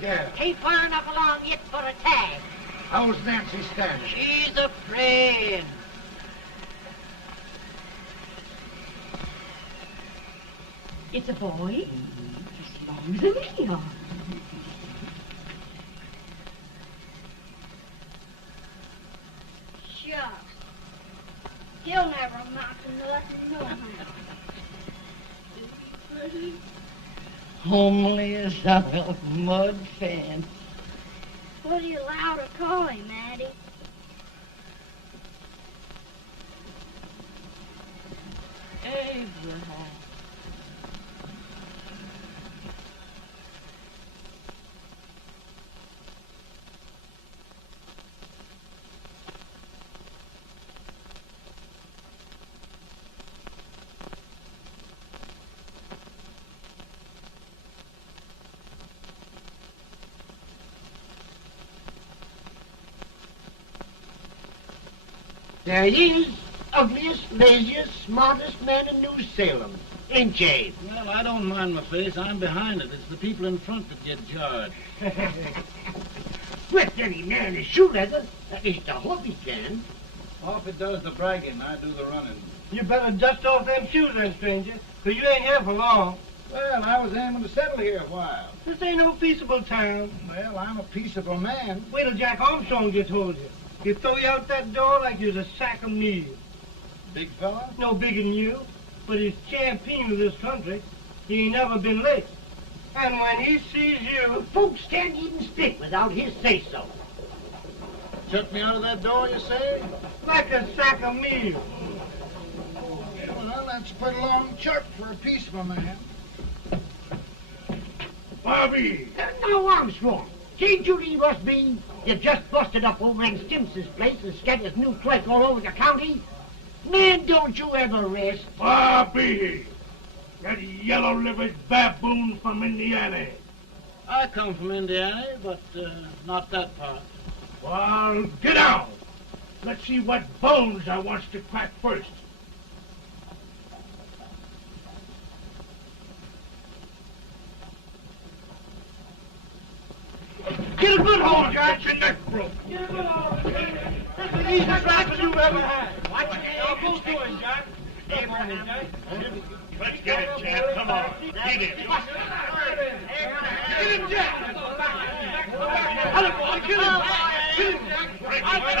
Yeah. Ain't far enough along yet for a tag. How's Nancy standing? She's afraid. It's a boy? As long as a meal. Shucks. He'll never amount to nothing, no how. Homely as a mud fan. What do you allow to call him, Addie? Abraham. There he is, ugliest, laziest, smartest man in New Salem. Ain't Jay? Well, I don't mind my face. I'm behind it. It's the people in front that get jarred. With any man is shoe leather, at least I hope he can. Off it does the bragging, I do the running. You better dust off them shoes then, stranger, 'cause you ain't here for long. Well, I was aiming to settle here a while. This ain't no peaceable town. Well, I'm a peaceable man. Wait till Jack Armstrong gets hold of you. He'll throw you out that door like you're a sack of meal. Big fella? No bigger than you, but he's champion of this country. He ain't never been late. And when he sees you... Folks can't even speak without his say-so. Took me out of that door, you say? like a sack of meal. Well, that's pretty long chirp for a peaceable man. Bobby! Now, Armstrong, can't you leave us be? You've just busted up old man Stimpson's place and scattered new clerk all over the county. Man, don't you ever rest. Bobby! That yellow-livered baboon from Indiana. I come from Indiana, but not that part. Well, get out. Let's see what bones I wants to crack first. Get a good hold, Jack. Your neck broke. Get a good hold. That's the easiest rifle you've ever had. Watch it. Now, both doing, Jack. Abraham. Let's get it, Jack. Come on. Get it. Get him, Jack. Hello, boy. Get him. Get him, Jack. Break it,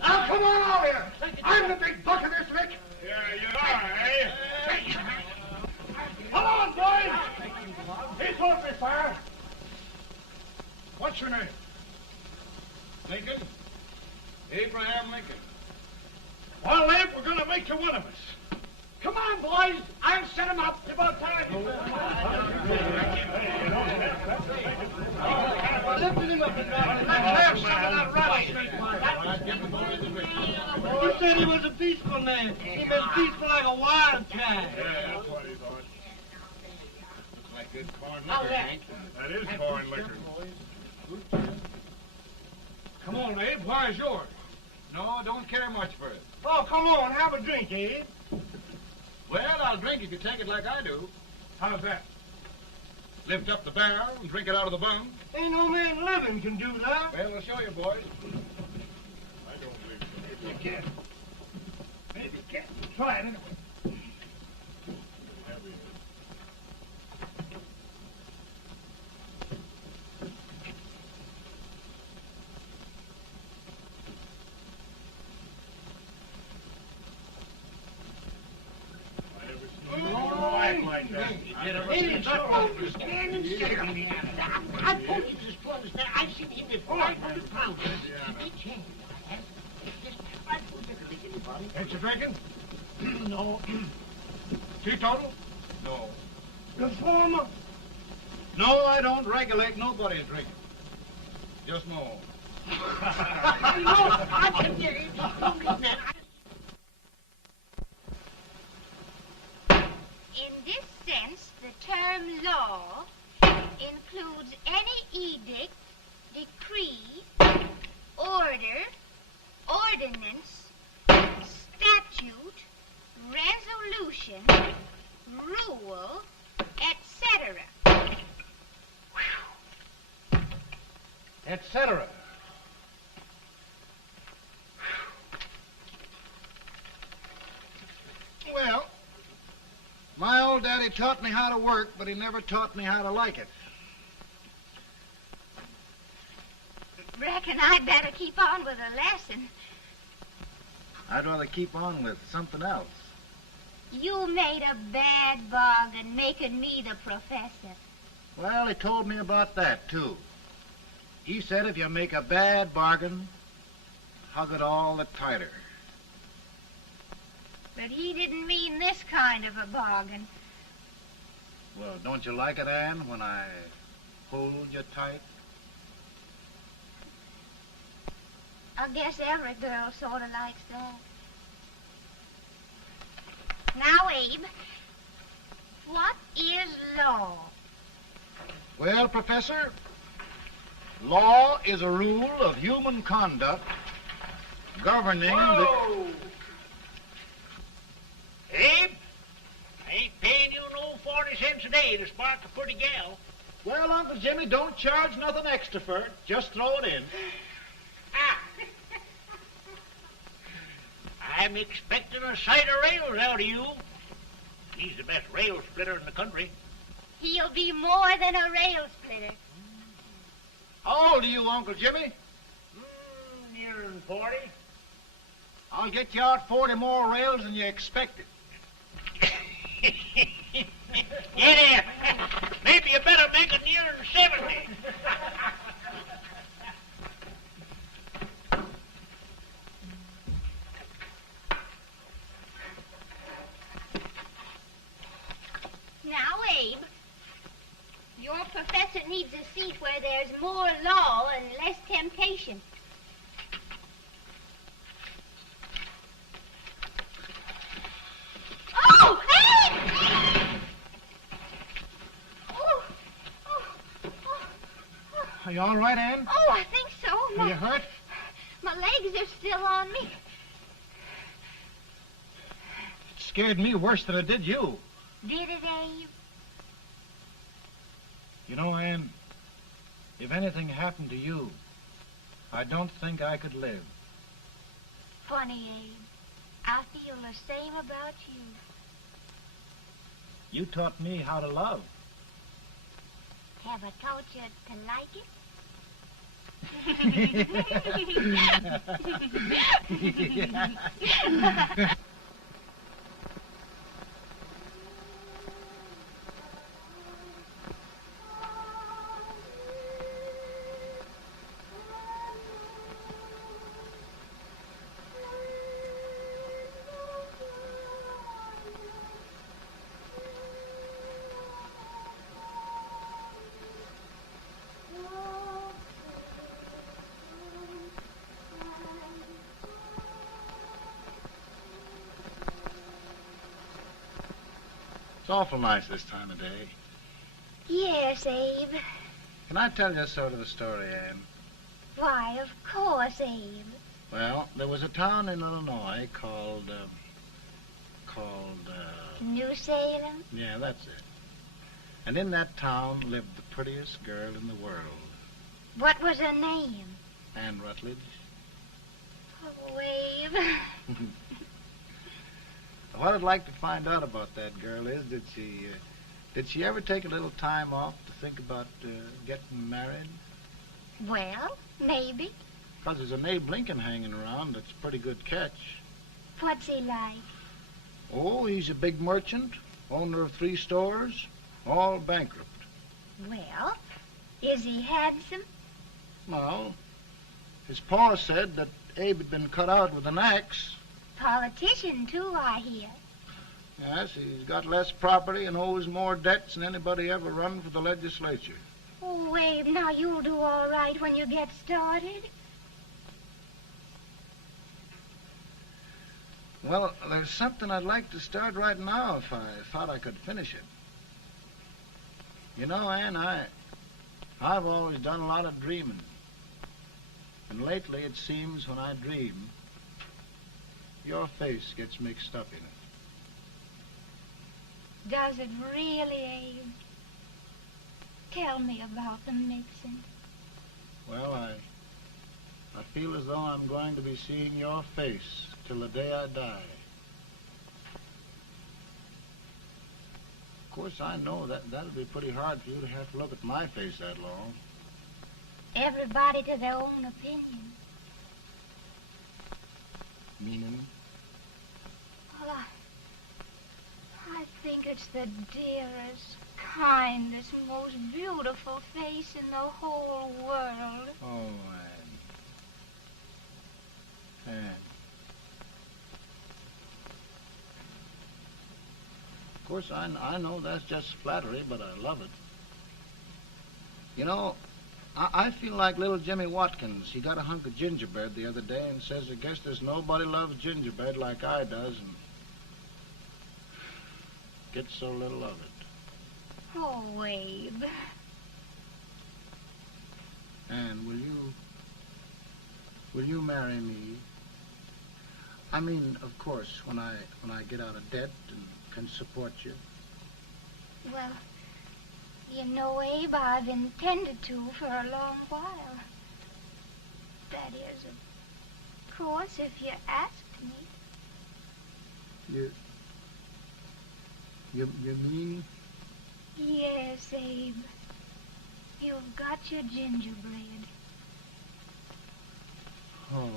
Now, come on over here. I'm the big buck of this lick. Yeah, you are, eh? Come on, boys. He's open fire. What's your name? Lincoln? Abraham Lincoln. Well, Abe, we're going to make you one of us. Come on, boys. I'll set him up. It's about time. Lifted him up and down. Let's have some of that rattlesnake wine. He said he was a peaceful man. He was peaceful like a wildcat. Yeah, that's what he thought. Looks like good corn liquor, Hank. That is corn liquor. Come on, Abe. Where's yours? No, don't care much for it. Oh, come on. Have a drink, Abe. Well, I'll drink if you take it like I do. How's that? Lift up the barrel and drink it out of the bung. Ain't no man living can do that. Well, I'll show you, boys. I don't believe so. You can. Maybe you can. Try it anyway. Like that. I told you to spoil this man. I've seen him with 500 pounds. Ain't you drinking? No. Teetotal? No. Reformer. No, I don't regulate nobody's drinking. Just my own. I can get it. Don't mean that. In this sense, the term law includes any edict, decree, order, ordinance, statute, resolution, rule, etc. Etc. Well, my old daddy taught me how to work, but he never taught me how to like it. Reckon I'd better keep on with the lesson. I'd rather keep on with something else. You made a bad bargain making me the professor. Well, he told me about that, too. He said if you make a bad bargain, hug it all the tighter. But he didn't mean this kind of a bargain. Well, don't you like it, Anne, when I hold you tight? I guess every girl sort of likes that. Now, Abe, what is law? Well, Professor, law is a rule of human conduct governing Whoa! Abe, I ain't paying you no 40 cents a day to spark a pretty gal. Well, Uncle Jimmy, don't charge nothing extra for it. Just throw it in. Ah. I'm expecting a sight of rails out of you. He's the best rail splitter in the country. He'll be more than a rail splitter. How old are you, Uncle Jimmy? Nearing 40. I'll get you out 40 more rails than you expected. Yeah, maybe you better make it nearing 70. Now, Abe, your professor needs a seat where there's more law and less temptation. Oh, Abe! Are you all right, Anne? Oh, I think so. Are you hurt? My legs are still on me. It scared me worse than it did you. Did it, Abe? You know, Anne, if anything happened to you, I don't think I could live. Funny, Abe. I feel the same about you. You taught me how to love. Have I taught you to like it? It's awful nice this time of day. Yes, Abe. Can I tell you sort of a story, Anne? Why, of course, Abe. Well, there was a town in Illinois called, New Salem? yeah, that's it. And in that town lived the prettiest girl in the world, What was her name? Anne Rutledge. Oh, Abe. What I'd like to find out about that girl is, did she ever take a little time off to think about getting married? Well, maybe. Because there's an Abe Lincoln hanging around that's a pretty good catch. What's he like? Oh, he's a big merchant, owner of 3 stores, all bankrupt. Well, is he handsome? Well, his pa said that Abe had been cut out with an axe. Politician, too, I hear. Yes, he's got less property and owes more debts than anybody ever run for the legislature. Oh, Abe, now you'll do all right when you get started. Well, there's something I'd like to start right now if I thought I could finish it. You know, Ann, I've always done a lot of dreaming. And lately it seems when I dream, your face gets mixed up in it. Does it really, Abe? Tell me about the mixing. Well, I feel as though I'm going to be seeing your face till the day I die. Of course, I know that'll be pretty hard for you to have to look at my face that long. Everybody to their own opinion. Meaning? Well, I think it's the dearest, kindest, most beautiful face in the whole world. Oh, Ann. Of course, I know that's just flattery, but I love it. You know, I feel like little Jimmy Watkins. He got a hunk of gingerbread the other day and says, I guess there's nobody loves gingerbread like I does, and gets so little of it. Oh, Abe. Ann, will you marry me? I mean, of course, when I get out of debt and can support you. Well, you know, Abe, I've intended to for a long while. That is, of course, if you asked me. You mean? Yes, Abe. You've got your gingerbread. Oh,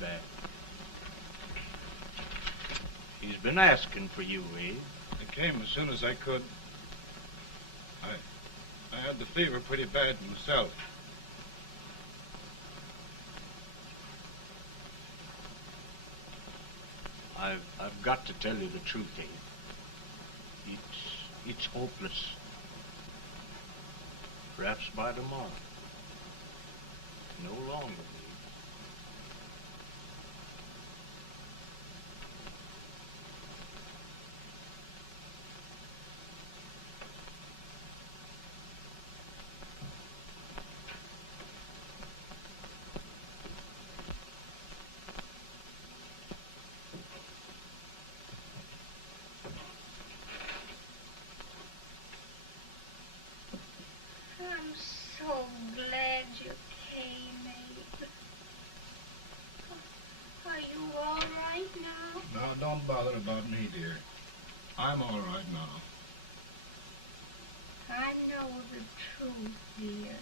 Bad. He's been asking for you, Abe. I came as soon as I could. I had the fever pretty bad myself. I've got to tell you the truth, Abe. It's hopeless. Perhaps by tomorrow. No longer. I'm so glad you came, Abe. Are you all right now? No, don't bother about me, dear. I'm all right now. I know the truth, dear.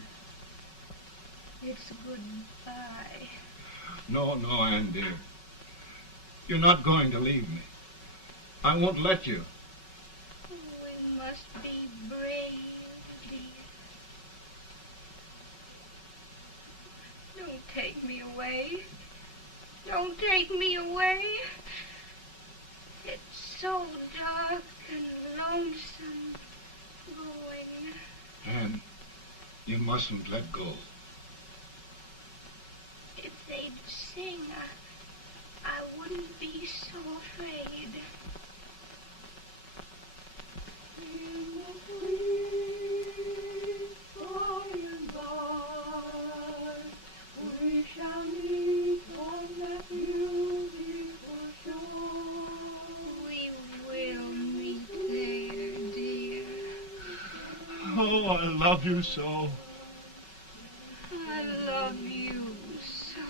It's goodbye. No, Ann, dear. You're not going to leave me. I won't let you. We must be brave, dear. Don't take me away. Don't take me away. It's so dark and lonesome going. Ann, you mustn't let go. If they'd sing, I wouldn't be so afraid. We shall meet on that beautiful shore. We will meet there, dear. Oh, I love you so. I love you so.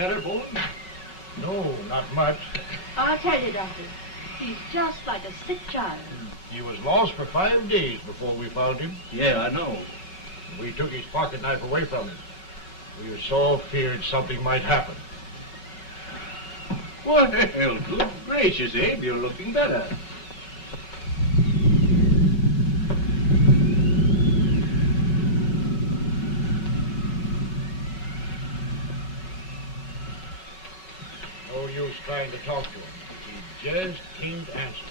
better, Bolton? No, not much. I'll tell you, Doctor, he's just like a sick child. He was lost for 5 days before we found him. Yeah, I know. We took his pocket knife away from him. We were so feared something might happen. Well, good gracious, Abe, you're looking better. No use trying to talk to him. He just can't answer.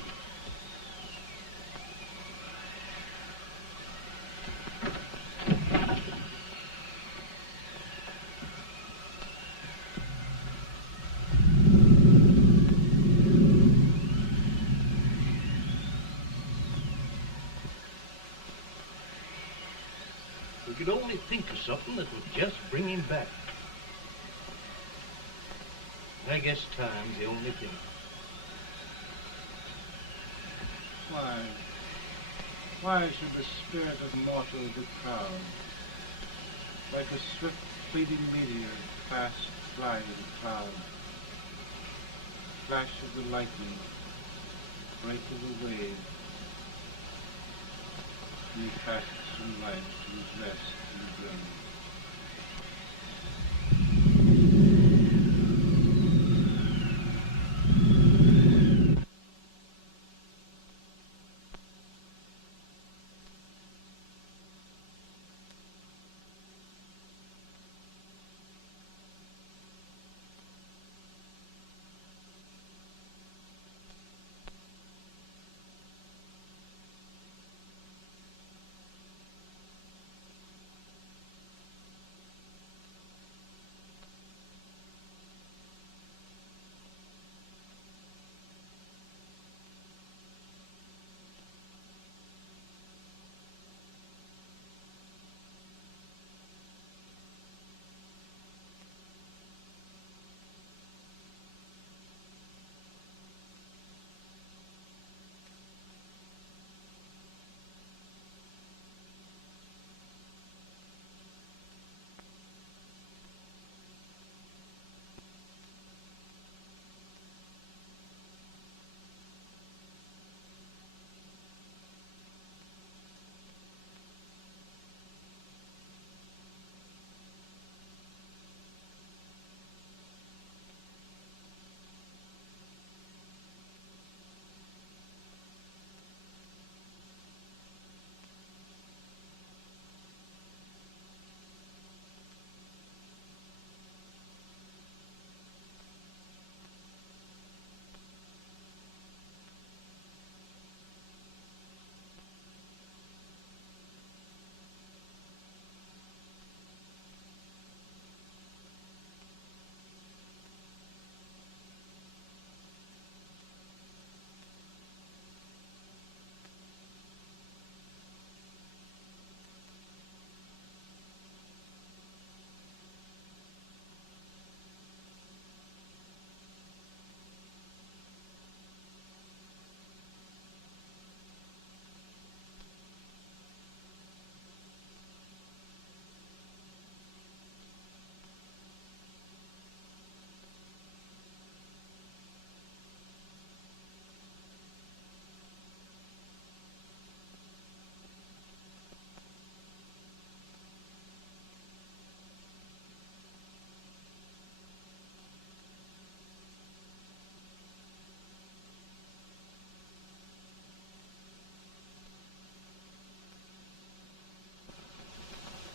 We could only think of something that would just bring him back. I guess time's the only thing. Why should the spirit of mortal be proud? Like a swift fleeting meteor, fast flying cloud. Flash of the lightning, break of the wave. And he passes from life to his rest in the grave.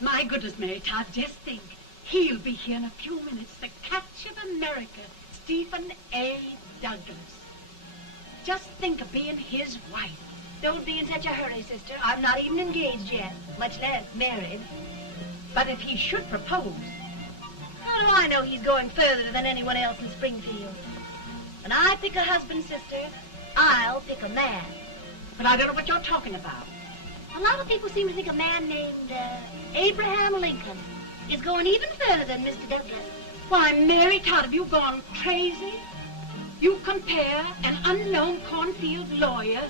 My goodness, Mary Todd, just think. He'll be here in a few minutes. The catch of America, Stephen A. Douglas. Just think of being his wife. Don't be in such a hurry, sister. I'm not even engaged yet, much less married. But if he should propose... How do I know he's going further than anyone else in Springfield? When I pick a husband, sister, I'll pick a man. But I don't know what you're talking about. A lot of people seem to think a man named Abraham Lincoln is going even further than Mr. Douglas. Why, Mary Todd, have you gone crazy? You compare an unknown cornfield lawyer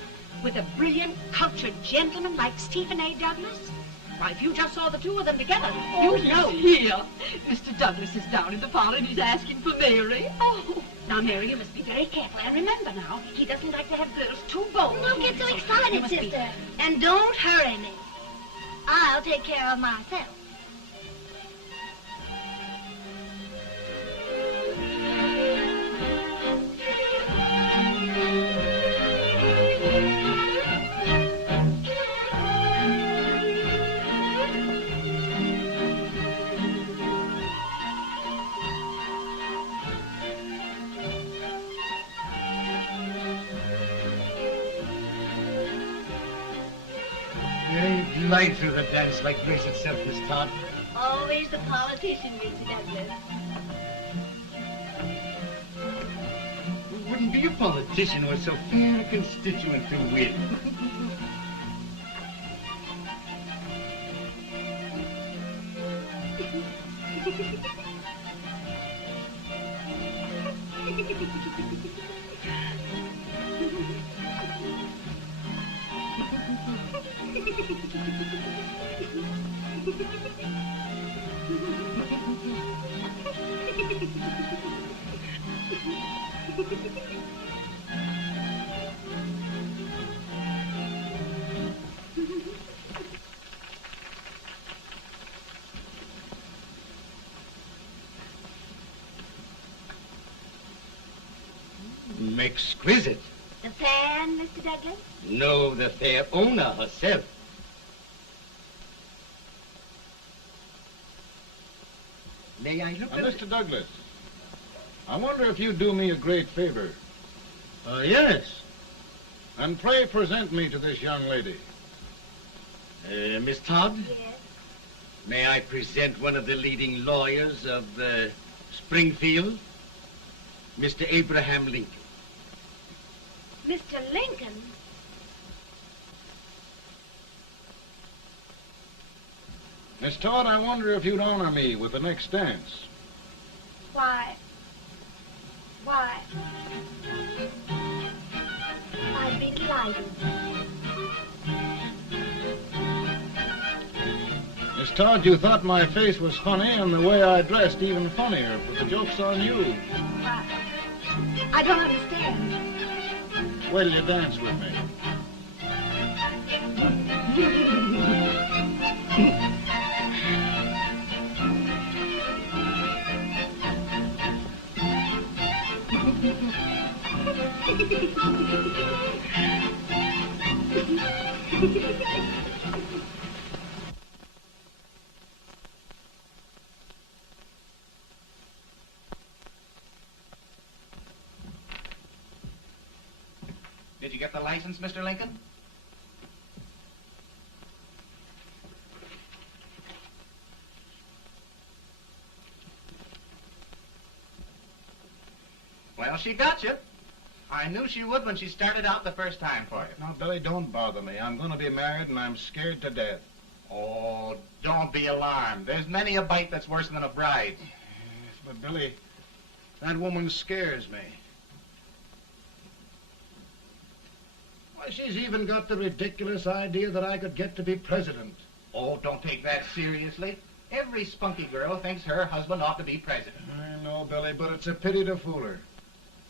with a brilliant, cultured gentleman like Stephen A. Douglas? Why, if you just saw the two of them together, Oh, you'd know. Here. Mr. Douglas is down in the parlor and he's asking for Mary. Oh. Now, Mary, you must be very careful. And remember now, he doesn't like to have girls too bold. Don't get so You excited, must be- sister. And don't hurry me. I'll take care of myself. You glide through the dance like grace itself, Miss Todd. Always the politician, Mr. Douglas. We wouldn't be a politician with so fair a constituent to win. Exquisite. The fan, Mr. Douglas? No, the fair owner herself. May I look at it? Mr. Douglas, I wonder if you'd do me a great favor. Yes. And pray present me to this young lady. Miss Todd? Yes. May I present one of the leading lawyers of Springfield, Mr. Abraham Lincoln. Mr. Lincoln? Miss Todd, I wonder if you'd honor me with the next dance. Why, I'd be delighted. Miss Todd, you thought my face was funny and the way I dressed even funnier, but the joke's on you. I don't understand. Wait till you dance with me. Did you get the license, Mr. Lincoln? Well, she got you. I knew she would when she started out the first time for you. Now, Billy, don't bother me. I'm going to be married and I'm scared to death. Oh, don't be alarmed. There's many a bite that's worse than a bride. Yes, but Billy, that woman scares me. Why, she's even got the ridiculous idea that I could get to be president. Oh, don't take that seriously. Every spunky girl thinks her husband ought to be president. I know, Billy, but it's a pity to fool her.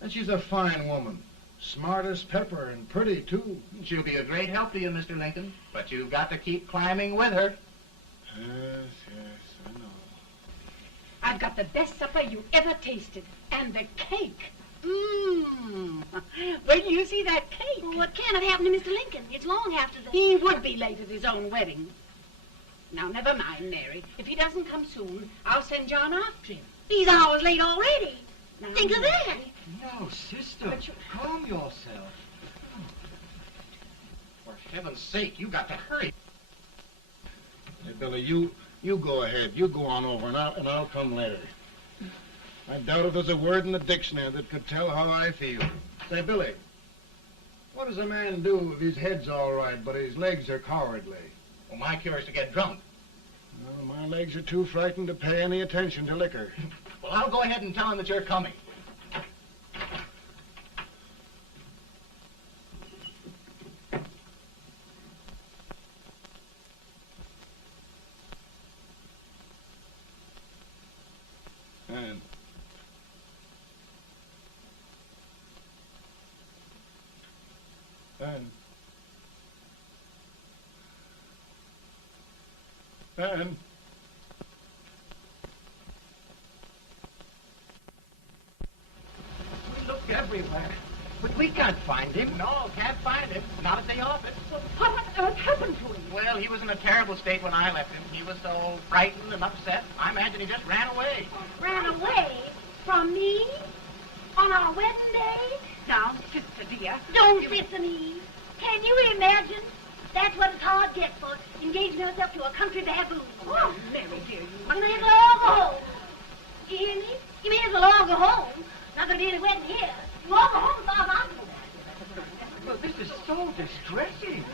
And she's a fine woman. Smart as pepper and pretty, too. She'll be a great help to you, Mr. Lincoln. But you've got to keep climbing with her. Yes, I know. I've got the best supper you ever tasted. And the cake. Mmm. When you see that cake. Well, what can have happened to Mr. Lincoln? It's long after the... He would be late at his own wedding. Now, never mind, Mary. If he doesn't come soon, I'll send John after him. He's hours late already. Now, Think of that. No, sister. But you- Calm yourself. For heaven's sake, you got to hurry. Hey, Billy, you go ahead. You go on over, and I'll come later. I doubt if there's a word in the dictionary that could tell how I feel. Say, Billy, what does a man do if his head's all right, but his legs are cowardly? Well, my cure is to get drunk. Well, my legs are too frightened to pay any attention to liquor. Well, I'll go ahead and tell him that you're coming. And We looked everywhere, but we can't find him. No, can't find him. Not at the office. Well, what on earth happened to him? Well, he was in a terrible state when I left him. He was so frightened and upset. I imagine he just ran away. Ran away from me on our wedding day? Now, sister dear. Don't listen, Eve. Can you imagine? That's what it's hard gets for engaging herself to a country baboon. Oh, Mary, dear, you You may as well all go home. You hear me? You may as well all go home. Not gonna be any wedding here. You all go home as far as I'm concerned. Well, this is so distressing.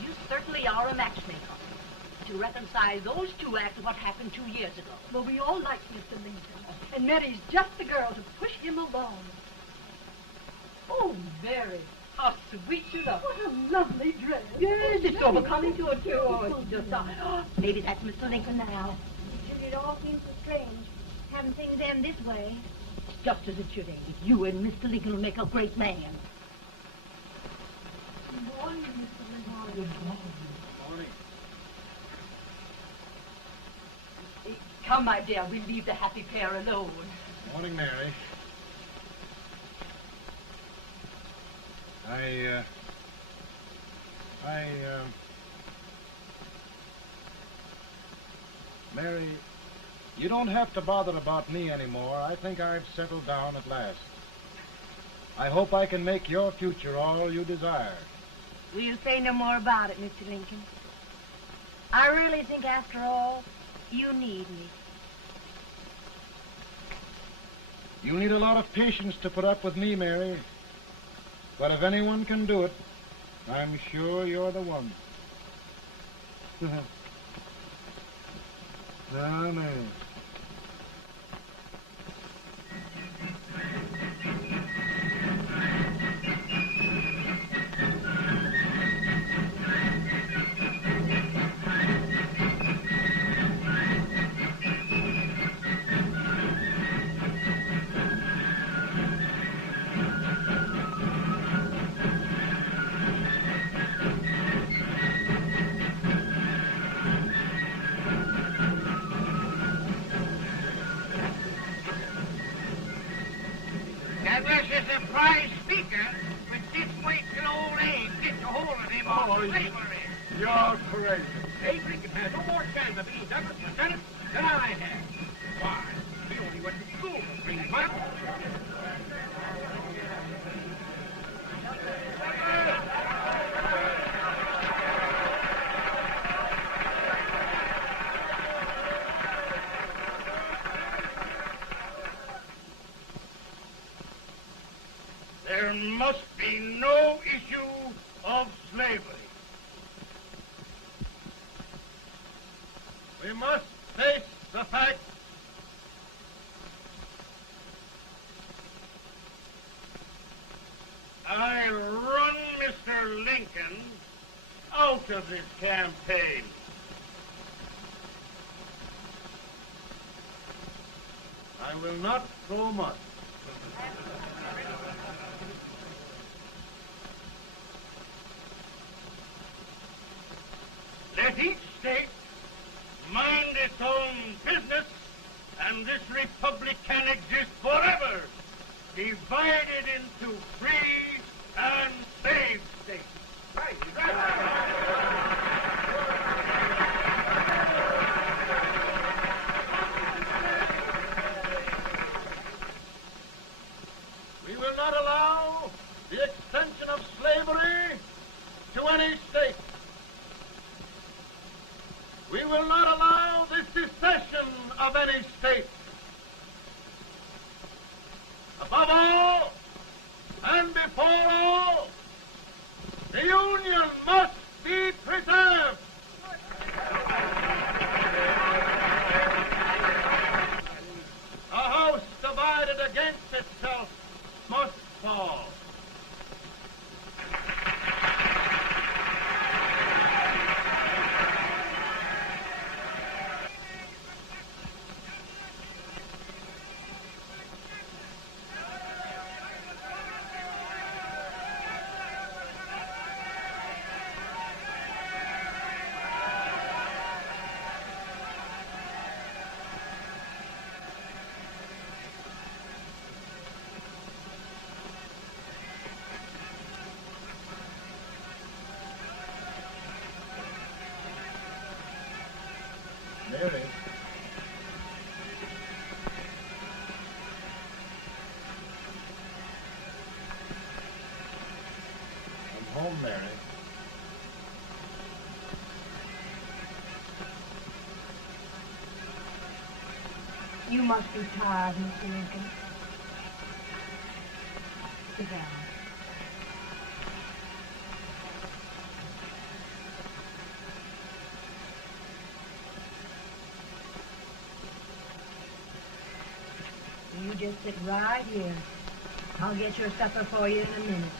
You certainly are a matchmaker. To reconcile those two after what happened 2 years ago. Well, we all like Mr. Lincoln, and Mary's just the girl to push him along. Oh, Mary, how sweet you look. What a lovely dress. Yes, it's overcoming to it, too. Oh, it's just... maybe that's Mr. Lincoln now. It all seems so strange, having things end this way. It's just as it should end. You and Mr. Lincoln will make a great man. Good morning, Mr. Lincoln. Good morning. Morning. Come, my dear, we'll leave the happy pair alone. Morning, Mary. Mary, you don't have to bother about me anymore. I think I've settled down at last. I hope I can make your future all you desire. We'll say no more about it, Mr. Lincoln. I really think, after all, you need me. You need a lot of patience to put up with me, Mary. But if anyone can do it, I'm sure you're the one. Now, Mary. Douglas is a prize speaker, but this weight till old age gets a hold of him on slavery. You're crazy. Abe Lincoln has no more chance of being Douglas Lieutenant than I have. Why, we only went to school for 3 months. There must be no issue of slavery. We must face the fact I run Mr. Lincoln out of this campaign. I will not throw much. Let each state mind its own business, and this republic can exist forever, divided into free and slave states. Right. We will not allow the extension of slavery to any state. We will not allow the secession of any state. Above all, and before all, the Union must be preserved. A house divided against itself must fall. home, Mary. You must be tired, Mr. Lincoln. Sit down. You just sit right here. I'll get your supper for you in a minute.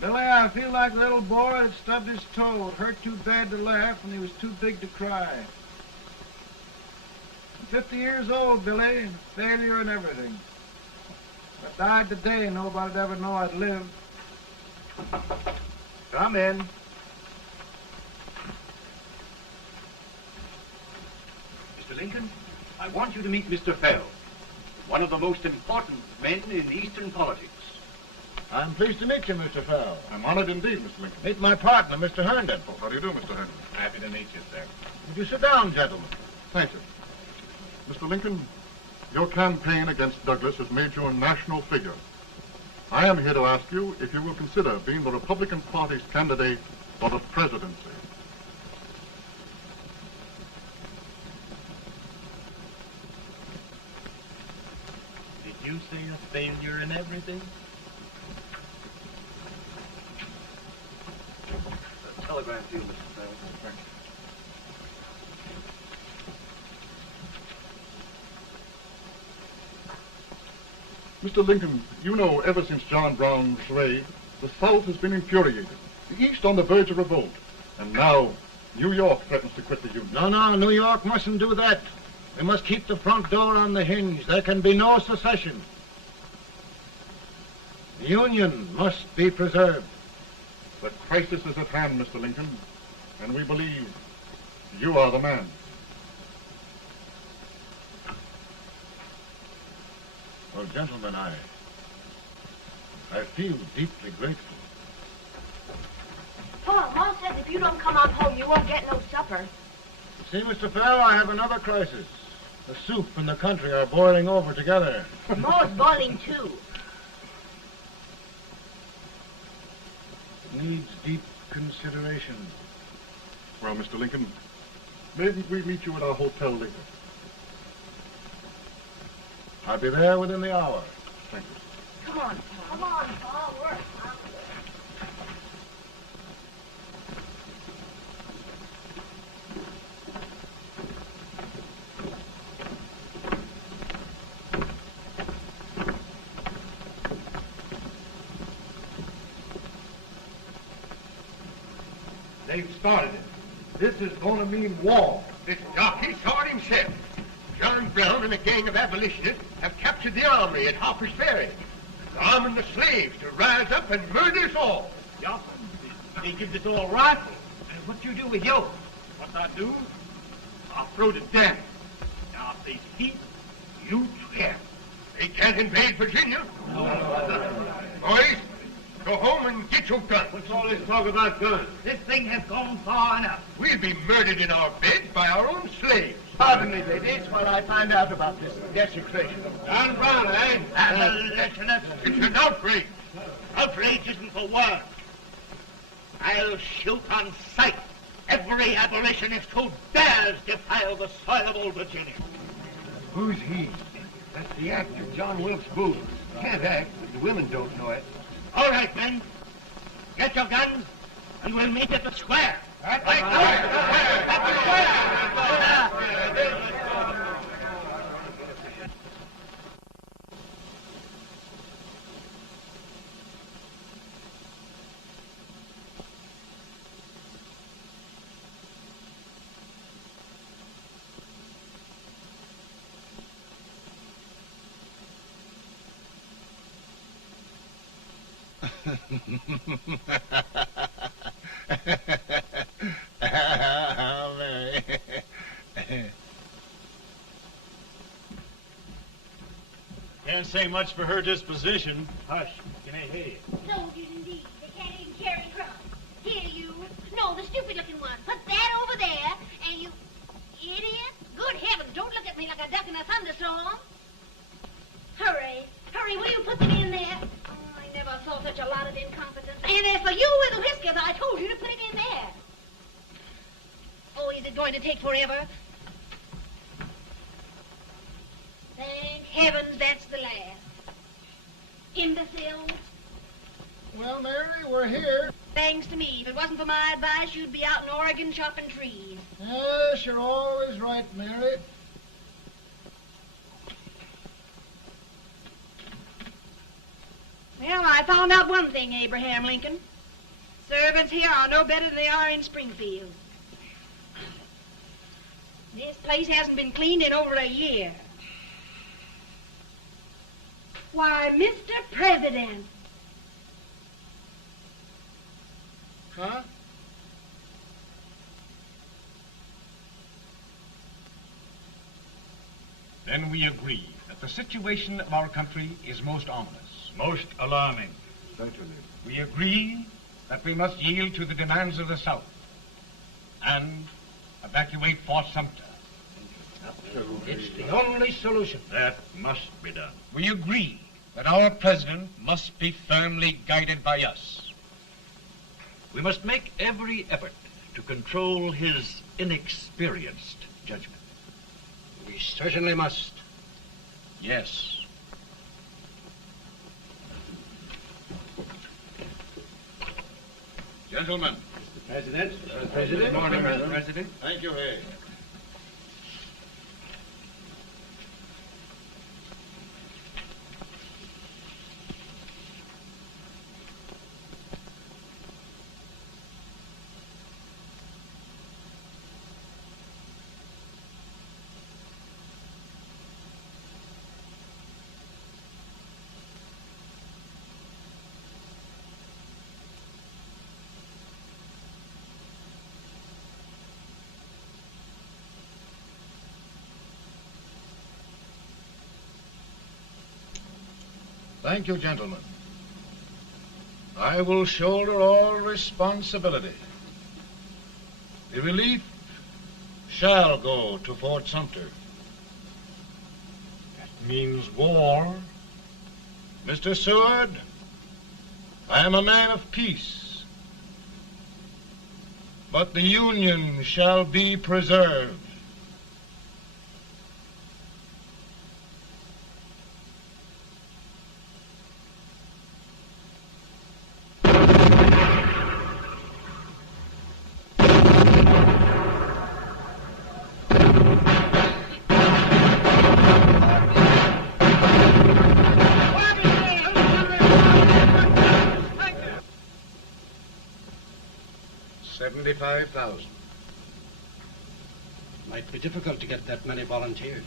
Billy, I feel like a little boy that stubbed his toe. It hurt too bad to laugh, and he was too big to cry. I'm 50 years old, Billy, failure and everything. If I died today, nobody'd ever know I'd lived. Come in. Mr. Lincoln, I want you to meet Mr. Fell, one of the most important men in Eastern politics. I'm pleased to meet you, Mr. Fell. I'm honored indeed, Mr. Lincoln. Meet my partner, Mr. Herndon. Oh, how do you do, Mr. Herndon? Happy to meet you, sir. Would you sit down, gentlemen? Thank you. Mr. Lincoln, your campaign against Douglas has made you a national figure. I am here to ask you if you will consider being the Republican Party's candidate for the presidency. Did you say a failure in everything? A telegram to you, Mr. Fell. Thank you. Mr. Lincoln, you know ever since John Brown's raid, the South has been infuriated, the East on the verge of revolt, and now New York threatens to quit the Union. No, New York mustn't do that. They must keep the front door on the hinge. There can be no secession. The Union must be preserved. The crisis is at hand, Mr. Lincoln, and we believe you are the man. Well, gentlemen, I feel deeply grateful. Paul, Mom says if you don't come on home, you won't get no supper. See, Mr. Fell, I have another crisis. The soup and the country are boiling over together. Mo's boiling too. It needs deep consideration. Well, Mr. Lincoln, maybe we meet you at our hotel later. I'll be there within the hour. Thank you. Come on, Paul. Come on, Paul. Work. They've started it. This is going to mean war. This jockey saw it himself. John Brown and a gang of abolitionists have captured the armory at Harper's Ferry, arming the slaves to rise up and murder us all. Yeah, they give this all rifle. And what you do with yours? What I do? I'll throw the damn. Now, if they speak, you swear. They can't invade Virginia. Boys, go home and get your guns. What's all this talk about guns? This thing has gone far enough. We'll be murdered in our beds by our own slaves. Pardon me, ladies, while I find out about this desecration of John Brown, eh? Abolitionists. It's an outrage. Outrage isn't for words. I'll shoot on sight every abolitionist who dares defile the soil of old Virginia. Who's he? That's the actor, John Wilkes Booth. Can't act, but the women don't know it. All right, men. Get your guns, and we'll meet at the square. At the square! Can't say much for her disposition. Hush, can I hear you? Soldiers indeed. They can't even carry crumbs. Here, you. going to take forever. Thank heavens that's the last. Imbeciles. Well, Mary, we're here. Thanks to me. If it wasn't for my advice, you'd be out in Oregon chopping trees. Yes, you're always right, Mary. Well, I found out one thing, Abraham Lincoln. Servants here are no better than they are in Springfield. This place hasn't been cleaned in over a year. Why, Mr. President. Huh? Then we agree that the situation of our country is most ominous. Most alarming. Certainly. We agree that we must yield to the demands of the South and evacuate Fort Sumter. It's the only solution. That must be done. We agree that our president must be firmly guided by us. We must make every effort to control his inexperienced judgment. We certainly must. Yes. Gentlemen. Mr. President. Mr. President. Good morning, Mr. President. Thank you, Hay. Thank you, gentlemen. I will shoulder all responsibility. The relief shall go to Fort Sumter. That means war. Mr. Seward, I am a man of peace, but the Union shall be preserved. $75,000. Might be difficult to get that many volunteers.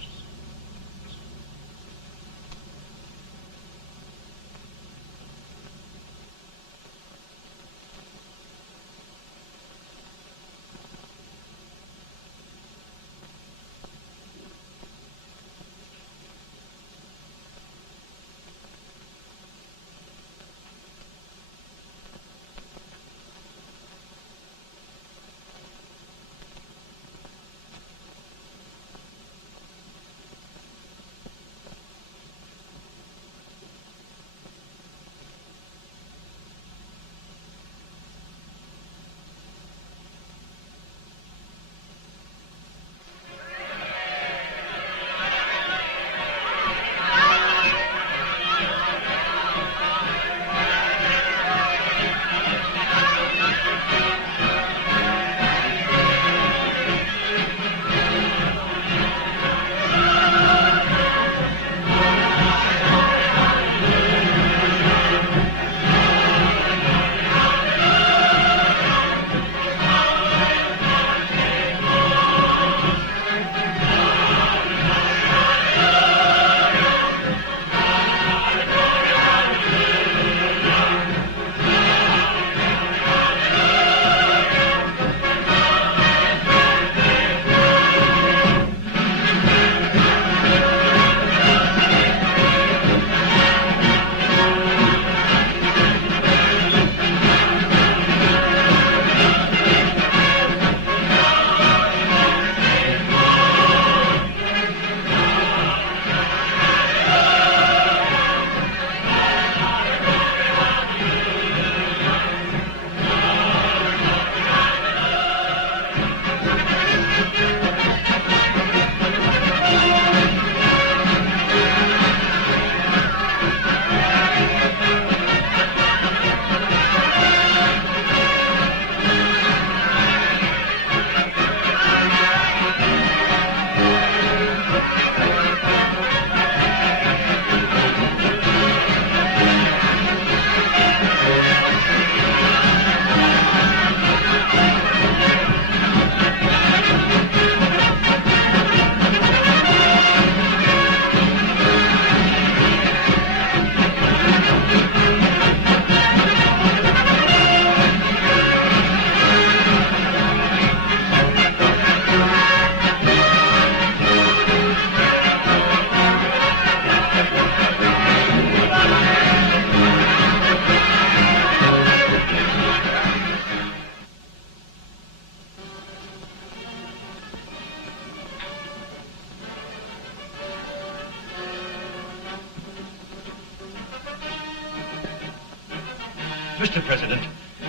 Mr. President,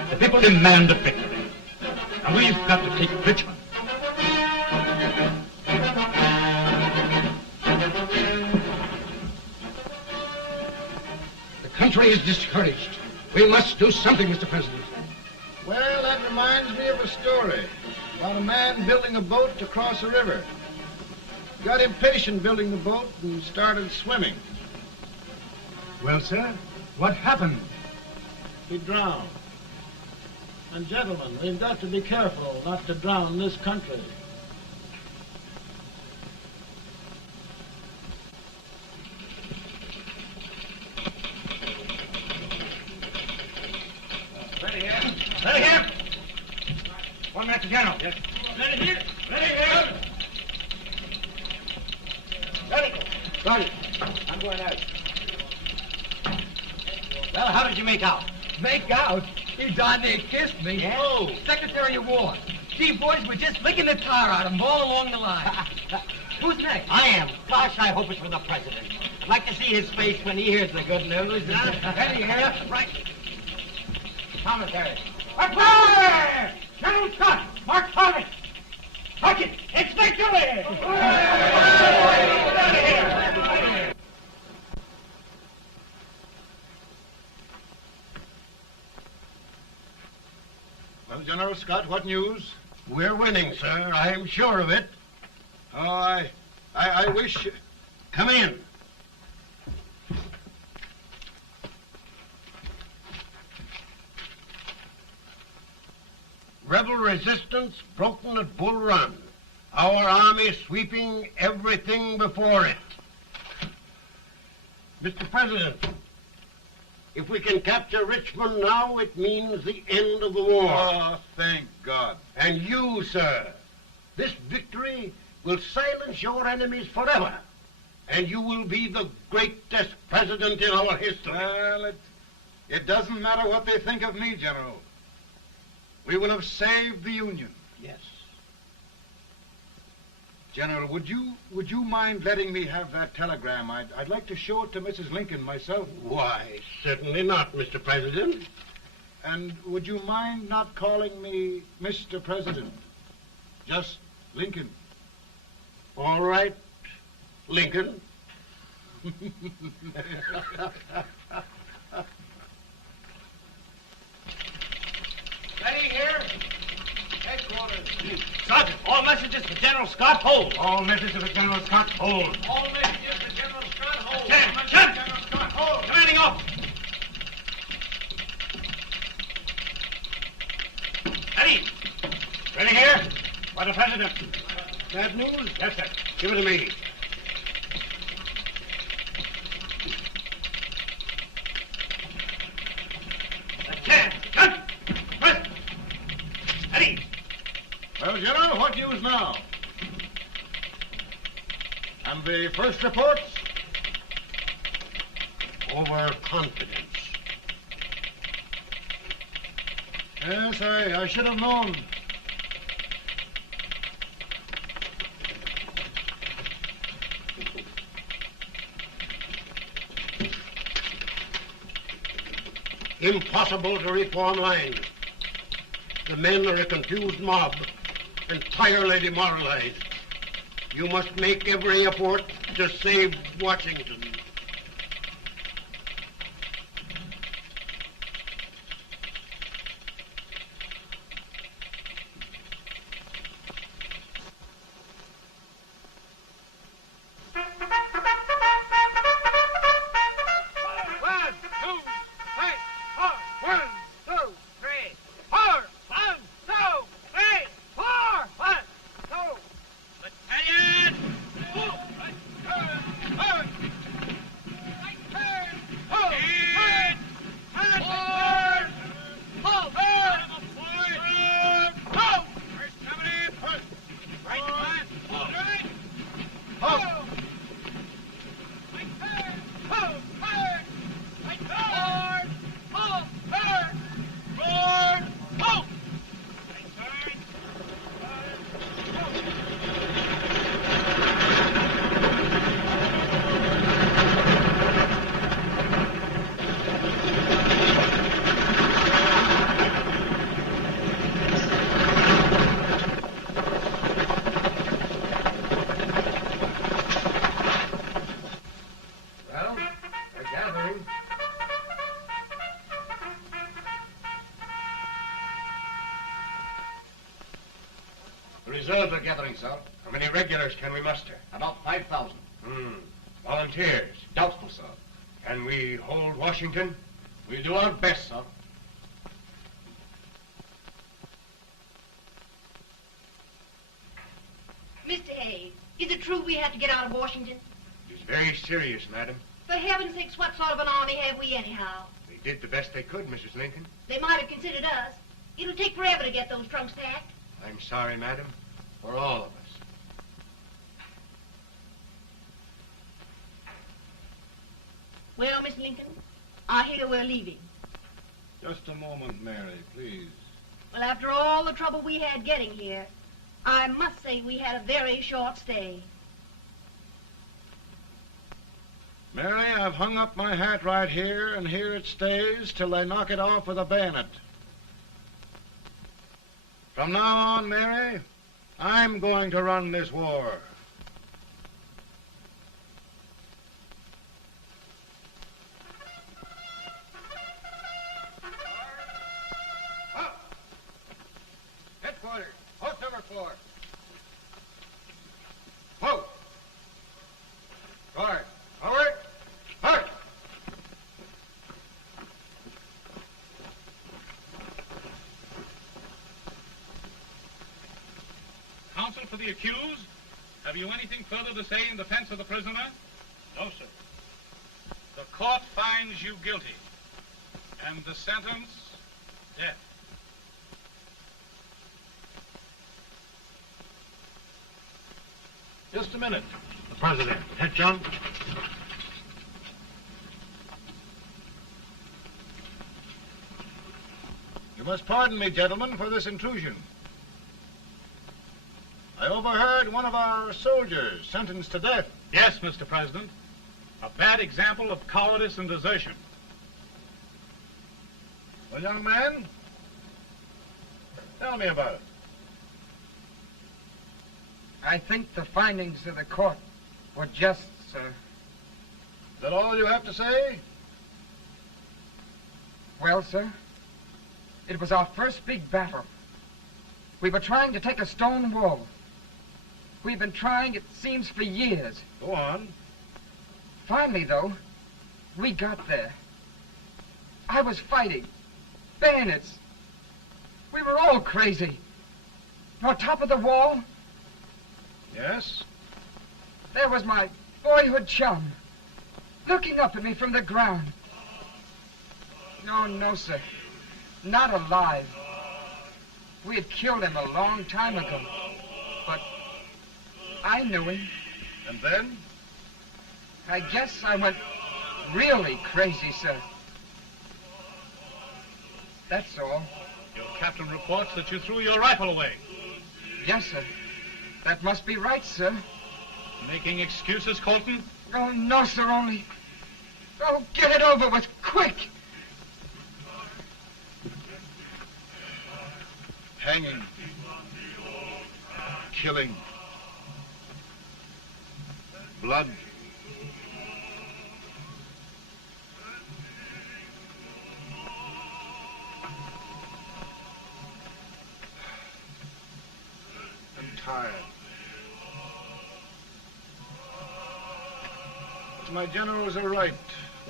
the people demand a victory. And we've got to take Richmond. The country is discouraged. We must do something, Mr. President. Well, that reminds me of a story about a man building a boat to cross a river. He got impatient building the boat and started swimming. Well, sir, what happened? He drowned. And gentlemen, we've got to be careful not to drown this country. Ready here. Ready here. 1 minute to General. Yes. Ready here. Ready here. Ready. Ready. I'm going out. Well, how did you make out? Make out? He darn near kissed me. Yeah? Oh, Secretary of War. Gee, boys, we're just licking the tar out of him all along the line. Who's next? I am. Gosh, I hope it's for the president. I'd like to see his face when he hears the good news. Ready here. Right. Commissary. Fire! General Scott! Mark Thomas! Sergeant, it's victory! Well, General Scott, what news? We're winning, sir. I'm sure of it. Oh, I wish... Come in. Rebel resistance broken at Bull Run. Our army sweeping everything before it. Mr. President, if we can capture Richmond now, it means the end of the war. Oh, thank God. And you, sir, this victory will silence your enemies forever. And you will be the greatest president in our history. Well, it doesn't matter what they think of me, General. We will have saved the Union. Yes. General, would you mind letting me have that telegram? I'd like to show it to Mrs. Lincoln myself. Why, certainly not, Mr. President. And would you mind not calling me Mr. President? Just Lincoln. All right, Lincoln. Ready here. Headquarters. Sergeant, all messages to General Scott, hold. All messages to General Scott, hold. All messages to General Scott, hold. General Scott, hold. Commanding officer. Ready. Ready here. For the President. Bad news? Yes, sir. Give it to me. Well, General, what news now? And the first reports? Overconfidence. Yes, I should have known. Impossible to reform lines. The men are a confused mob, entirely demoralized. You must make every effort to save Washington. reserves are gathering, sir. How many regulars can we muster? About 5,000. Volunteers? Doubtful, sir. Can we hold Washington? We'll do our best, sir. Mr. Hayes, is it true we have to get out of Washington? It's very serious, madam. For heaven's sakes, what sort of an army have we anyhow? They did the best they could, Mrs. Lincoln. They might have considered us. It'll take forever to get those trunks packed. I'm sorry, madam, for all of us. Well, Miss Lincoln, I hear we're leaving. Just a moment, Mary, please. Well, after all the trouble we had getting here, I must say we had a very short stay. Mary, I've hung up my hat right here, and here it stays till they knock it off with a bayonet. From now on, Mary, I'm going to run this war. Headquarters, post number 4. Whoa! Guard, forward, march! Counsel for the accused, have you anything further to say in defense of the prisoner? No, sir. The court finds you guilty, and the sentence, death. Just a minute. The President. Head, John. You must pardon me, gentlemen, for this intrusion. I overheard one of our soldiers sentenced to death. Yes, Mr. President. A bad example of cowardice and desertion. Well, young man, tell me about it. I think the findings of the court were just, sir. Is that all you have to say? Well, sir, it was our first big battle. We were trying to take a stone wall. We've been trying, it seems, for years. Go on. Finally, though, we got there. I was fighting. Bayonets. We were all crazy. On top of the wall, Yes? there was my boyhood chum, looking up at me from the ground. No, sir. Not alive. We had killed him a long time ago. But I knew him. And then? I guess I went really crazy, sir. That's all. Your captain reports that you threw your rifle away. Yes, sir. That must be right, sir. Making excuses, Colton? Oh, no, sir, only... Oh, get it over with, quick! Hanging. Killing. Blood. I'm tired. But my generals are right.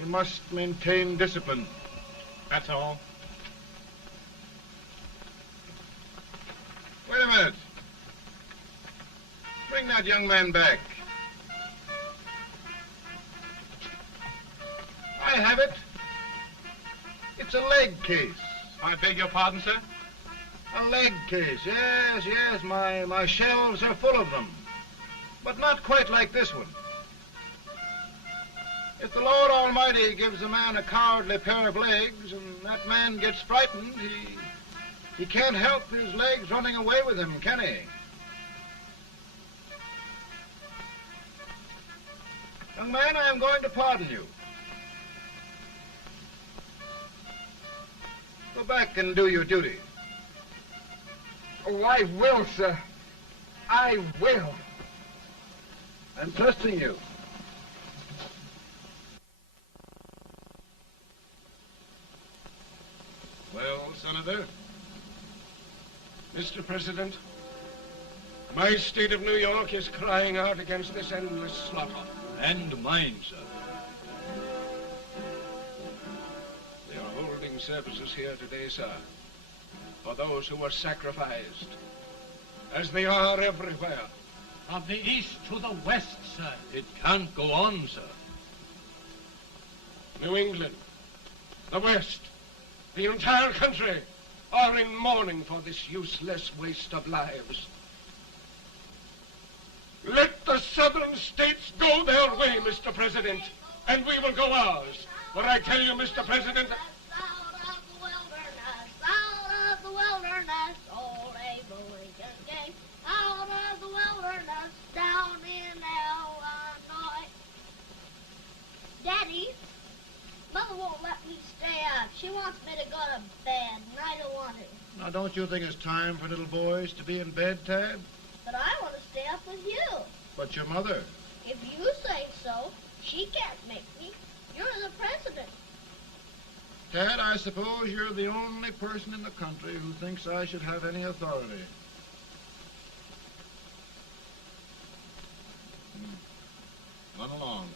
We must maintain discipline. That's all. Wait a minute. Bring that young man back. I have it. It's a leg case. I beg your pardon, sir? A leg case, yes. My shelves are full of them. But not quite like this one. If the Lord Almighty gives a man a cowardly pair of legs and that man gets frightened, he can't help his legs running away with him, can he? Young man, I am going to pardon you. Go back and do your duty. Oh, I will, sir. I will. I'm trusting you. Well, Senator? Mr. President, My state of New York is crying out against this endless slaughter. And mine, sir. They are holding services here today, sir, for those who were sacrificed, as they are everywhere. From the east to the west, sir. It can't go on, sir. New England, the West, the entire country are in mourning for this useless waste of lives. Let the southern states go their way, Mr. President, and we will go ours. For I tell you, Mr. President... Out of the wilderness, old Abraham came. Out of the wilderness, down in Illinois. Daddy, Mother won't let me stay up. She wants me to go to bed, and I don't want to. Now, don't you think it's time for little boys to be in bed, Tad? But I want to stay up with you. But your mother? If you say so, she can't make me. You're the president. Tad, I suppose you're the only person in the country who thinks I should have any authority. Run along.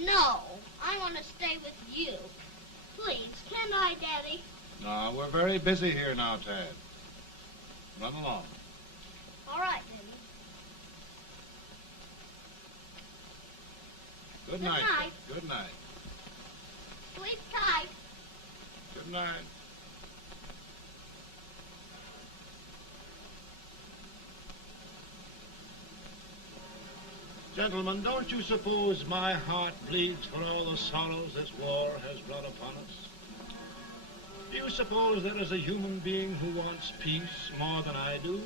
No, I want to stay with you. Please, can I, Daddy? No, we're very busy here now, Tad. Run along. All right, Daddy. Good night. night. Good night. Sleep tight. Good night. Gentlemen, don't you suppose my heart bleeds for all the sorrows this war has brought upon us? Do you suppose there is a human being who wants peace more than I do?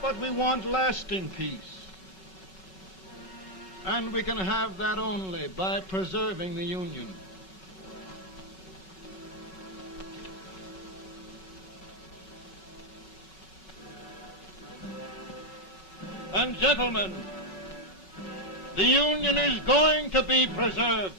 But we want lasting peace. And we can have that only by preserving the Union. And gentlemen, the Union is going to be preserved.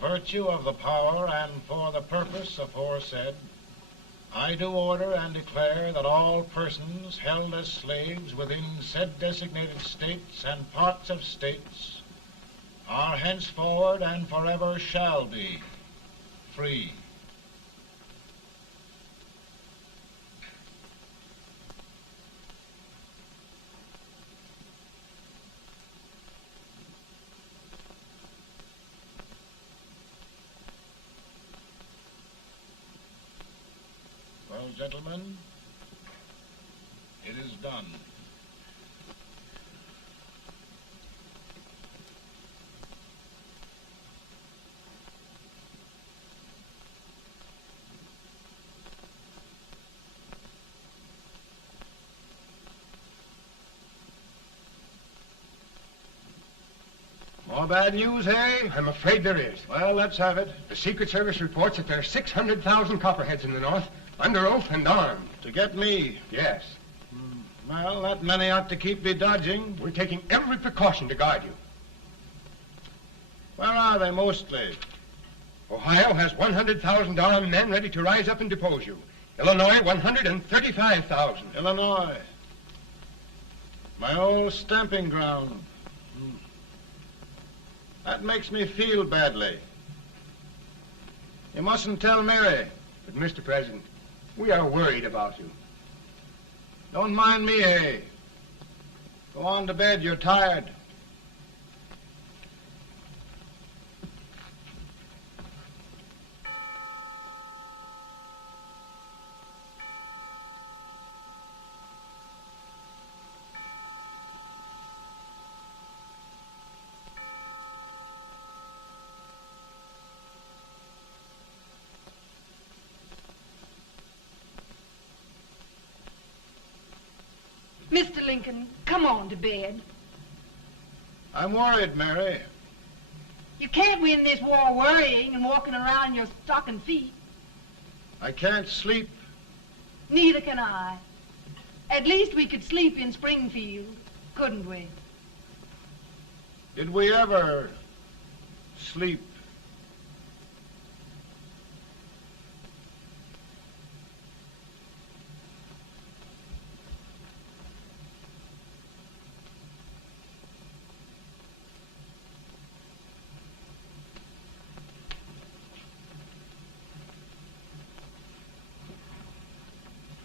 Virtue of the power and for the purpose aforesaid, I do order and declare that all persons held as slaves within said designated states and parts of states are henceforward and forever shall be free. Well, gentlemen, it is done. More bad news, hey? I'm afraid there is. Well, let's have it. The Secret Service reports that there are 600,000 copperheads in the North, under oath and armed. To get me? Yes. Well, that many ought to keep me dodging. We're taking every precaution to guard you. Where are they mostly? Ohio has 100,000 armed men ready to rise up and depose you. Illinois, 135,000. Illinois. My old stamping ground. That makes me feel badly. You mustn't tell Mary. But, Mr. President, we are worried about you. Don't mind me, eh? Go on to bed. You're tired. Mr. Lincoln, come on to bed. I'm worried, Mary. You can't win this war worrying and walking around in your stocking feet. I can't sleep. Neither can I. At least we could sleep in Springfield, couldn't we? Did we ever sleep?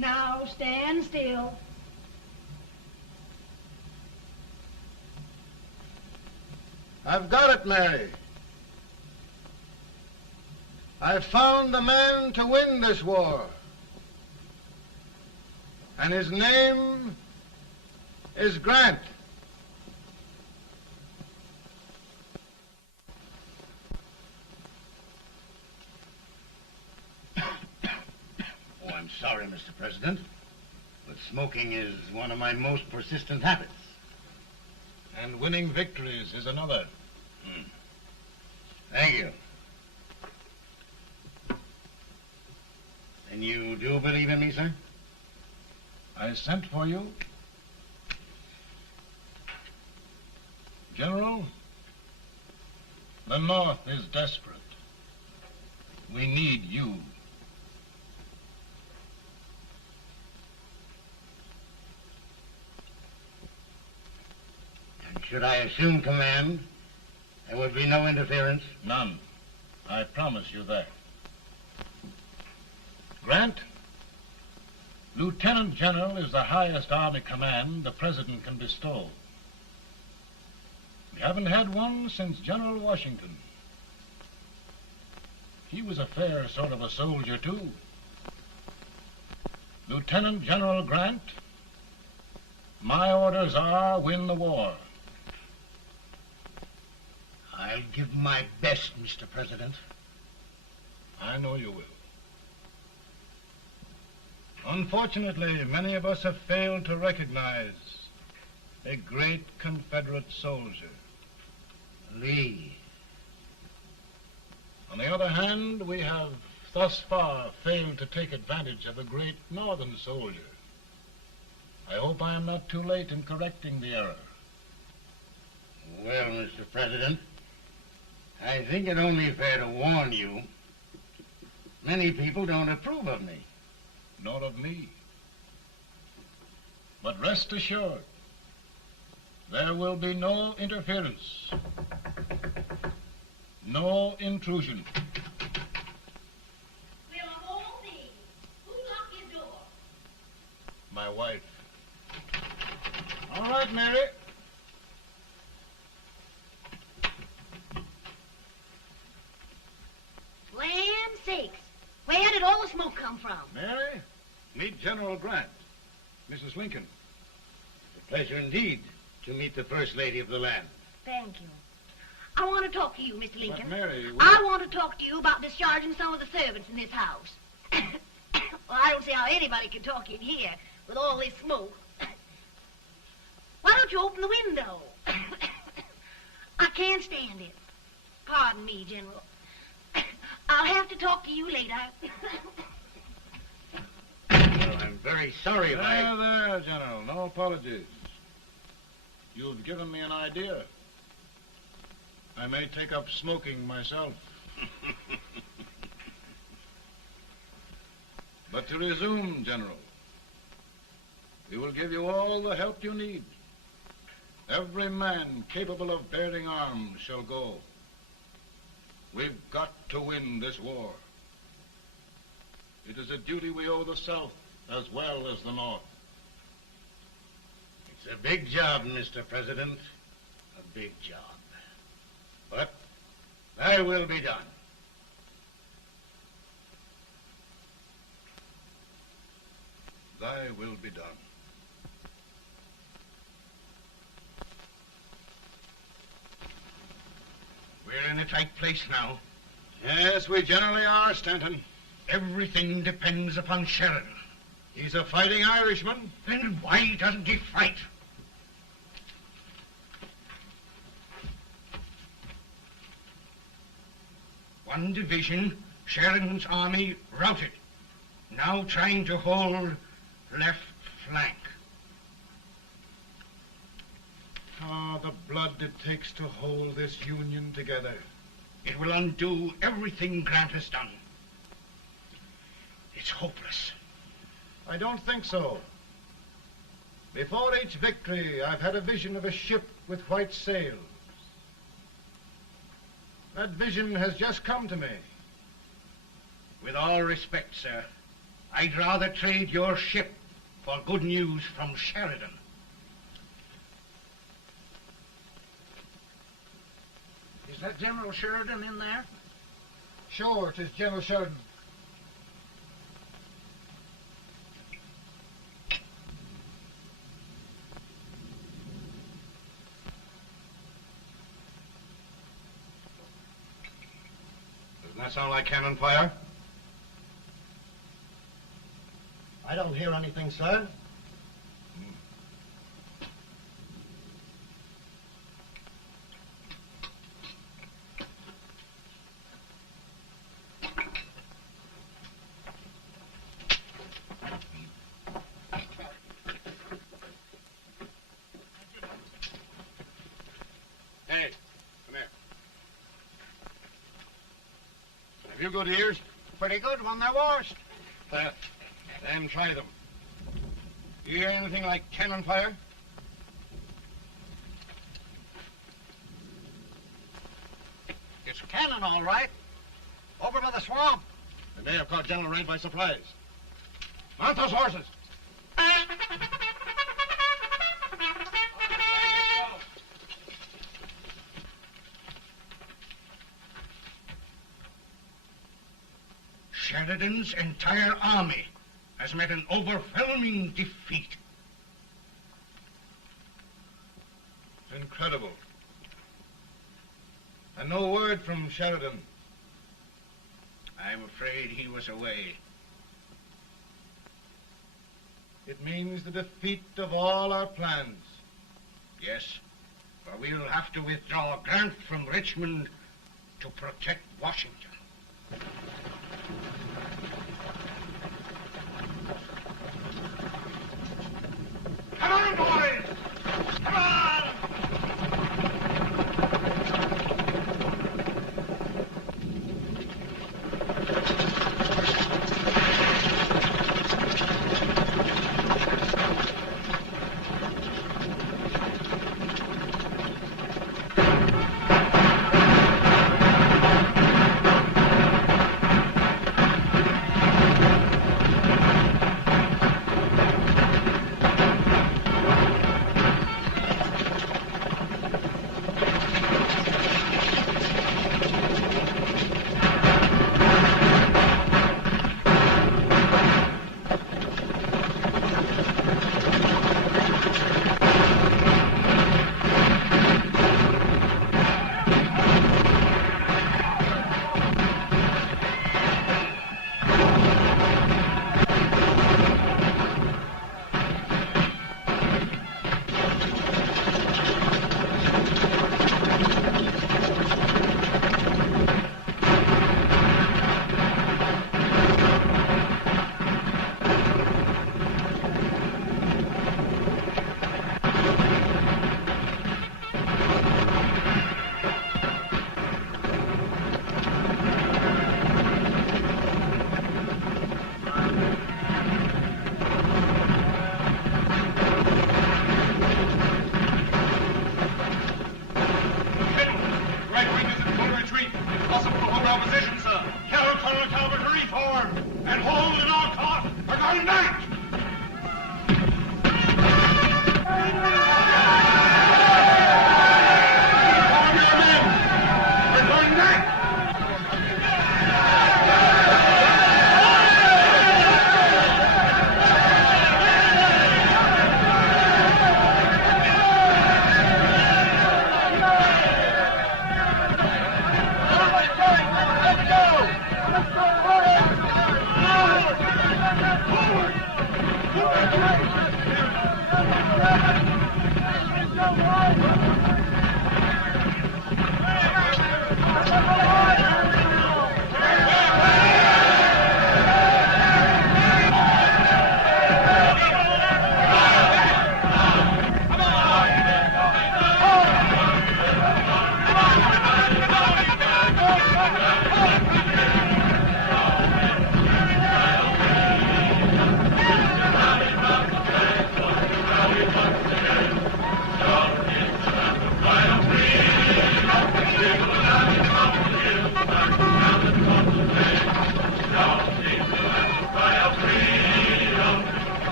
Now stand still. I've got it, Mary. I've found the man to win this war. And his name is Grant. I'm sorry, Mr. President, but smoking is one of my most persistent habits. And winning victories is another. Thank you. And you do believe in me, sir? I sent for you. General, the North is desperate. We need you. Should I assume command, there would be no interference? None. I promise you that. Grant, Lieutenant General is the highest army command the President can bestow. We haven't had one since General Washington. He was a fair sort of a soldier, too. Lieutenant General Grant, my orders are win the war. I'll give my best, Mr. President. I know you will. Unfortunately, many of us have failed to recognize a great Confederate soldier. Lee. On the other hand, we have thus far failed to take advantage of a great Northern soldier. I hope I am not too late in correcting the error. Well, Mr. President, I think it only fair to warn you. Many people don't approve of me. Nor of me. But rest assured, there will be no interference. No intrusion. We'll all be. Who locked your door? My wife. All right, Mary. Land sakes. Where did all the smoke come from? Mary, meet General Grant. Mrs. Lincoln. It's a pleasure indeed to meet the First Lady of the land. Thank you. I want to talk to you, Mr. Lincoln. But Mary, I want to talk to you about discharging some of the servants in this house. Well, I don't see how anybody can talk in here with all this smoke. Why don't you open the window? I can't stand it. Pardon me, General. I'll have to talk to you later. Well, I'm very sorry if I... There, General. No apologies. You've given me an idea. I may take up smoking myself. But to resume, General, we will give you all the help you need. Every man capable of bearing arms shall go. We've got to win this war. It is a duty we owe the South as well as the North. It's a big job, Mr. President. A big job. But thy will be done. Thy will be done. We're in a tight place now. Yes, we generally are, Stanton. Everything depends upon Sheridan. He's a fighting Irishman. Then why doesn't he fight? One division, Sheridan's army, routed. Now trying to hold left flank. Ah, the blood it takes to hold this Union together. It will undo everything Grant has done. It's hopeless. I don't think so. Before each victory, I've had a vision of a ship with white sails. That vision has just come to me. With all respect, sir, I'd rather trade your ship for good news from Sheridan. Is that General Sheridan in there? Sure, it is General Sheridan. Doesn't that sound like cannon fire? I don't hear anything, sir. Hey, come here. Have you good ears? Pretty good when they're washed. Then try them. You hear anything like cannon fire? It's cannon, all right. Over by the swamp. They may have caught General Wright by surprise. Mount those horses. Sheridan's entire army has met an overwhelming defeat. It's incredible. And no word from Sheridan. I'm afraid he was away. It means the defeat of all our plans. Yes, for we'll have to withdraw Grant from Richmond to protect Washington. Come on, boys! Come on!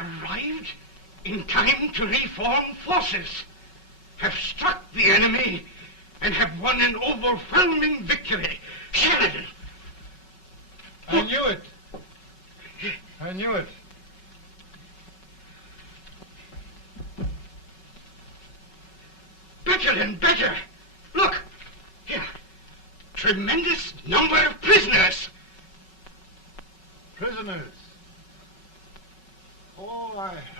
Arrived in time to reform forces, have struck the enemy, and have won an overwhelming victory. Sheridan! I knew it. I knew it. Better and better. Look, here. Tremendous number of prisoners. Prisoners? Oh,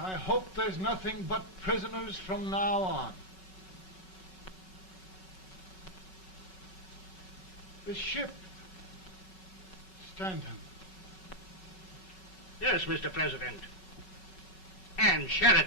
I hope there's nothing but prisoners from now on. The ship. Stanton. Yes, Mr. President. And Sheridan.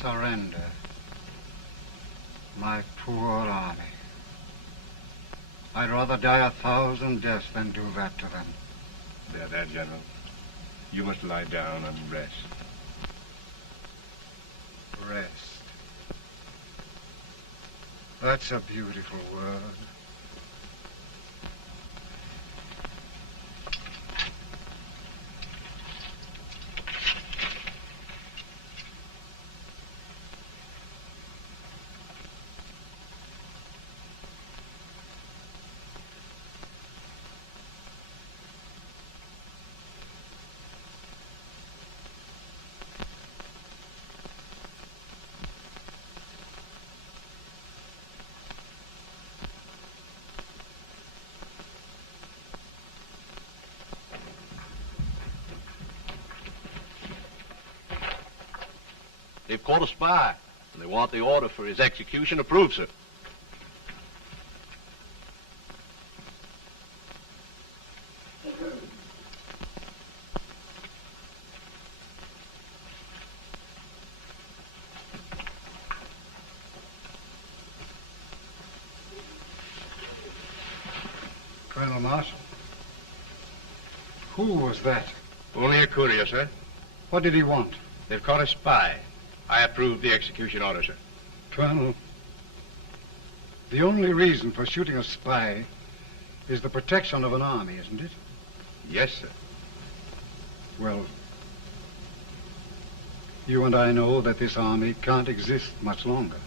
Surrender. My poor army. I'd rather die 1,000 deaths than do that to them. There, General. You must lie down and rest. Rest. That's a beautiful word. They've caught a spy, and they want the order for his execution approved, sir. Colonel Marshall, who was that? Only a courier, sir. What did he want? They've caught a spy. I approve the execution order, sir. Colonel, the only reason for shooting a spy is the protection of an army, isn't it? Yes, sir. Well, you and I know that this army can't exist much longer.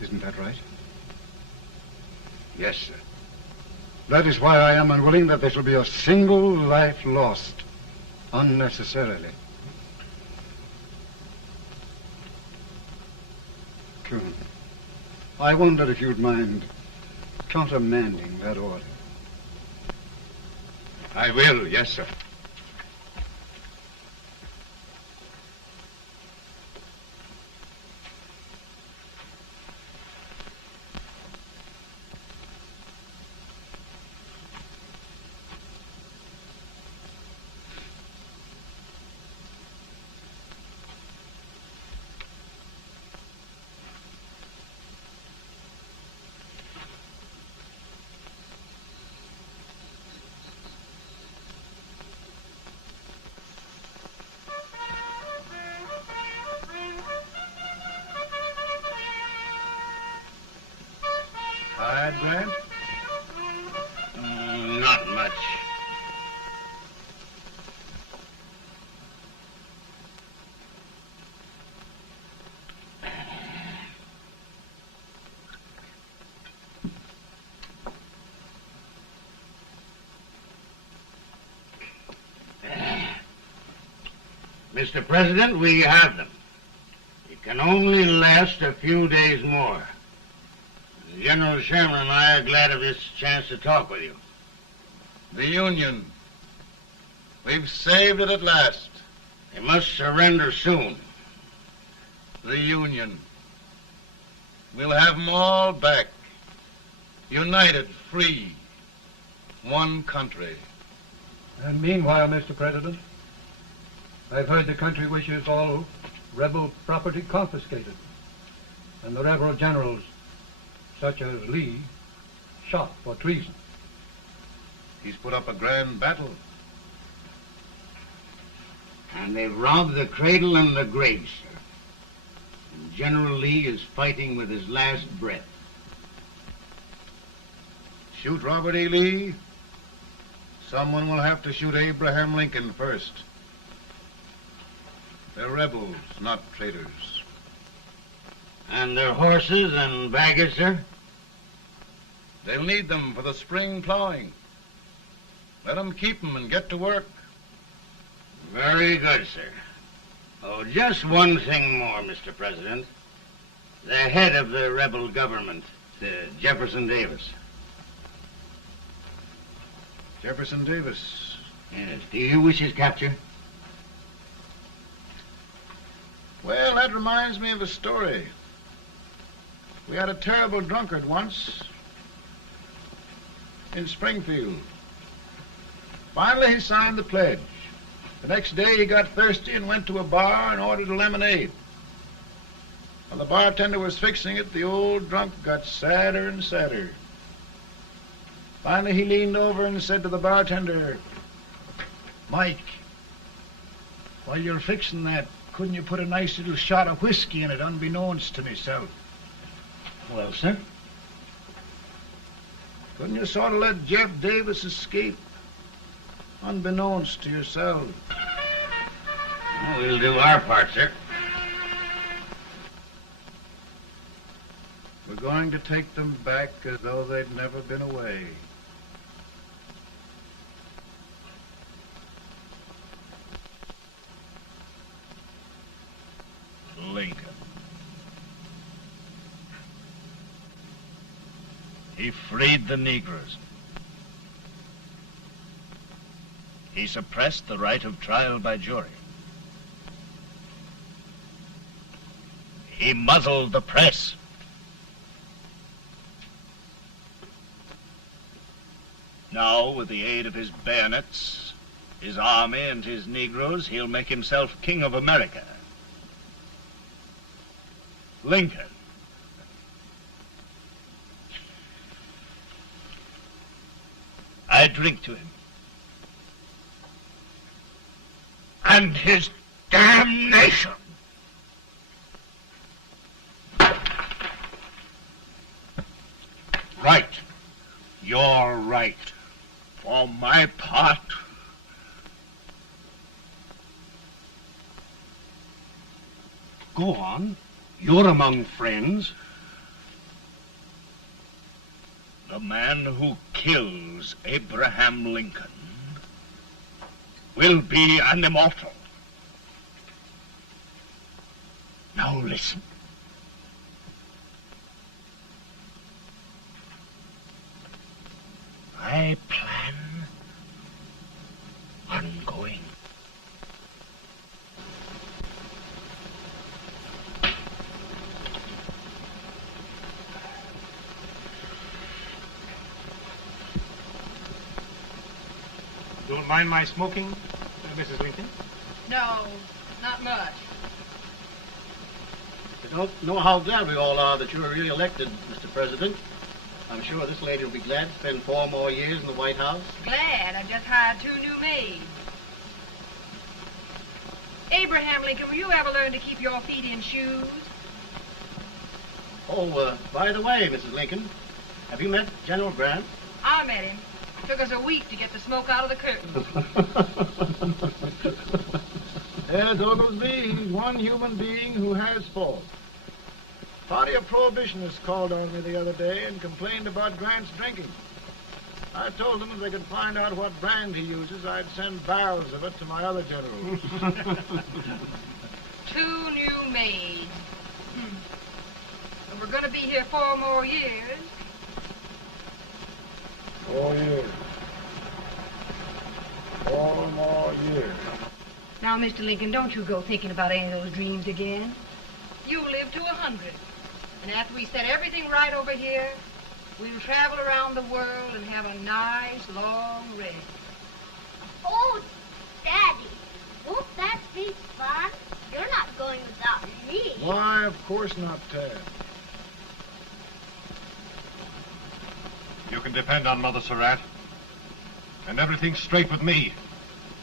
Isn't that right? Yes, sir. That is why I am unwilling that there shall be a single life lost unnecessarily. Colonel, I wonder if you'd mind countermanding that order. I will, yes, sir. Tired, Grant? Not much. Mr. President, we have them. It can only last a few days more. General Sherman and I are glad of this chance to talk with you. The Union. We've saved it at last. They must surrender soon. The Union. We'll have them all back. United, free. One country. And meanwhile, Mr. President, I've heard the country wishes all rebel property confiscated, and the rebel generals, such as Lee, shot for treason. He's put up a grand battle. And they've robbed the cradle and the grave, sir. And General Lee is fighting with his last breath. Shoot Robert E. Lee? Someone will have to shoot Abraham Lincoln first. They're rebels, not traitors. And their horses and baggage, sir? They'll need them for the spring plowing. Let them keep them and get to work. Very good, sir. Oh, just one thing more, Mr. President. The head of the rebel government, Jefferson Davis. Jefferson Davis? Yes. Do you wish his capture? Well, that reminds me of a story. We had a terrible drunkard once in Springfield. Finally, he signed the pledge. The next day, he got thirsty and went to a bar and ordered a lemonade. While the bartender was fixing it, the old drunk got sadder and sadder. Finally, he leaned over and said to the bartender, "Mike, while you're fixing that, couldn't you put a nice little shot of whiskey in it, unbeknownst to myself?" Well, sir? Couldn't you sort of let Jeff Davis escape, unbeknownst to yourself? Well, we'll do our part, sir. We're going to take them back as though they'd never been away. Lincoln. He freed the Negroes. He suppressed the right of trial by jury. He muzzled the press. Now, with the aid of his bayonets, his army, and his Negroes, he'll make himself king of America. Lincoln. I drink to him. And his damnation. Right. You're right. For my part, go on. You're among friends. The man who kills Abraham Lincoln will be an immortal. Now listen. I plan on going. Don't mind my smoking, Mrs. Lincoln? No, not much. I don't know how glad we all are that you were really elected, Mr. President. I'm sure this lady will be glad to spend 4 more years in the White House. Glad. I've just hired 2 new maids. Abraham Lincoln, will you ever learn to keep your feet in shoes? Oh, by the way, Mrs. Lincoln, have you met General Grant? I met him. Took us a week to get the smoke out of the curtains. Yes, Oglesby, he's one human being who has faults. Party of Prohibitionists called on me the other day and complained about Grant's drinking. I told them if they could find out what brand he uses, I'd send barrels of it to my other generals. 2 new maids. And we're going to be here 4 more years. 4 years. 4 more years. Now, Mr. Lincoln, don't you go thinking about any of those dreams again. You live to 100. And after we set everything right over here, we'll travel around the world and have a nice, long rest. Oh, Daddy, won't that be fun? You're not going without me. Why, of course not, Tad. You can depend on Mother Surratt. And everything's straight with me.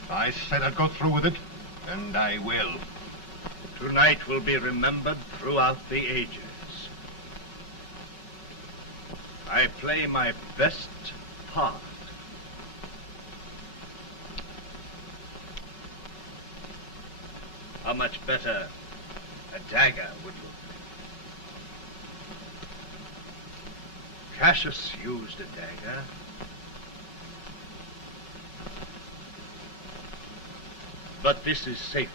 I said I'd go through with it, and I will. Tonight will be remembered throughout the ages. I play my best part. How much better a dagger would look. Cassius used a dagger. But this is safer.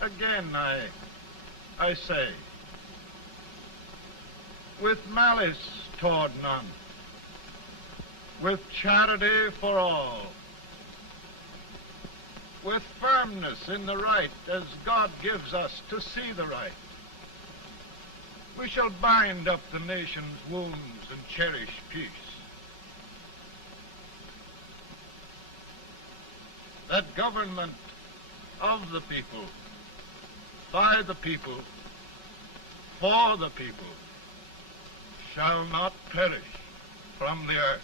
Again, I say, with malice toward none, with charity for all, with firmness in the right as God gives us to see the right, we shall bind up the nation's wounds and cherish peace. That government of the people, by the people, for the people, shall not perish from the earth.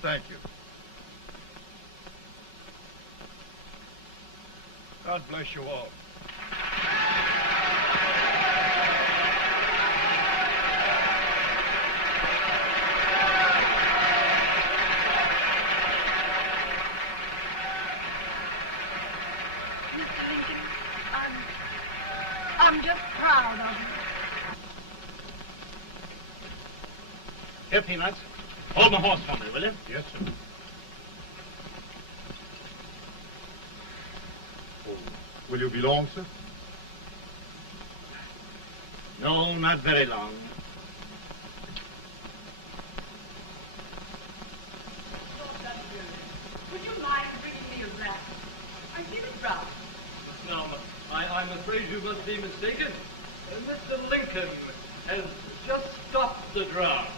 Thank you. God bless you all. I'm just proud of you. Here, Peanuts. Hold my horse for me, will you? Yes, sir. Oh, will you be long, sir? No, not very long. Would you mind bringing me a glass? I feel it brown. No, I'm afraid you must be mistaken. Mr. Lincoln has just stopped the draft.